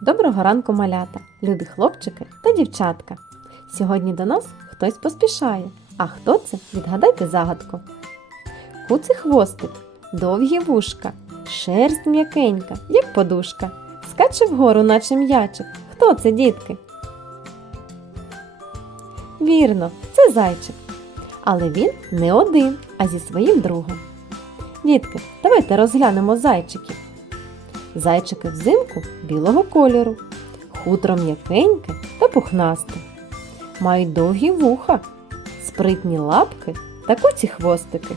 Доброго ранку, малята, любі хлопчики та дівчатка. Сьогодні до нас хтось поспішає. А хто це? Відгадайте загадку. Куций хвостик, довгі вушка, шерсть м'якенька, як подушка. Скаче вгору, наче м'ячик. Хто це, дітки? Вірно, це зайчик. Але він не один, а зі своїм другом. Дітки, давайте розглянемо зайчиків. Зайчики взимку білого кольору, хутро м'якеньке та пухнасте. Мають довгі вуха, спритні лапки та куці хвостики.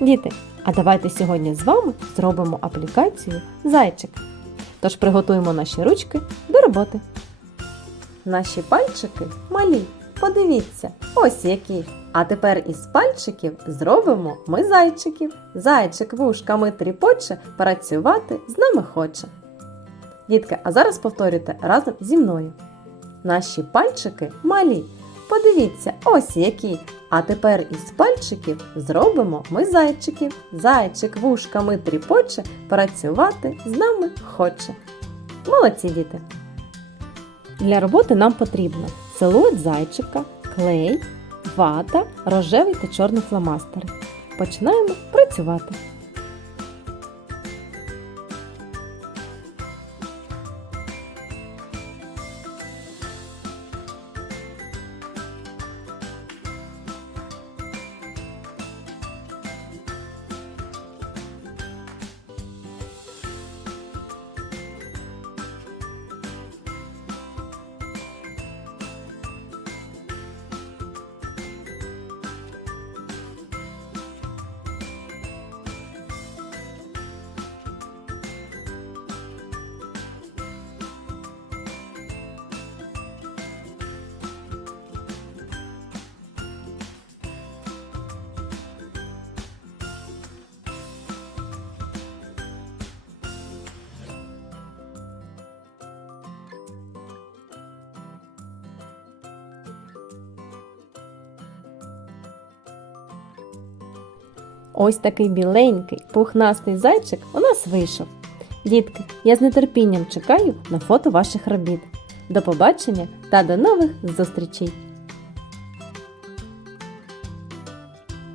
Діти, а давайте сьогодні з вами зробимо аплікацію зайчик. Тож приготуємо наші ручки до роботи. Наші пальчики малі. Подивіться, ось які. А тепер із пальчиків зробимо ми зайчиків. Зайчик вушками тріпоче, працювати з нами хоче. Дітки, а зараз повторюйте разом зі мною. Наші пальчики малі. Подивіться, ось які. А тепер із пальчиків зробимо ми зайчиків. Зайчик вушками тріпоче, працювати з нами хоче. Молодці діти! Для роботи нам потрібно силует зайчика, клей, вата, рожевий та чорний фломастери. Починаємо працювати. Ось такий біленький, пухнастий зайчик у нас вийшов. Дітки, я з нетерпінням чекаю на фото ваших робіт. До побачення та до нових зустрічей!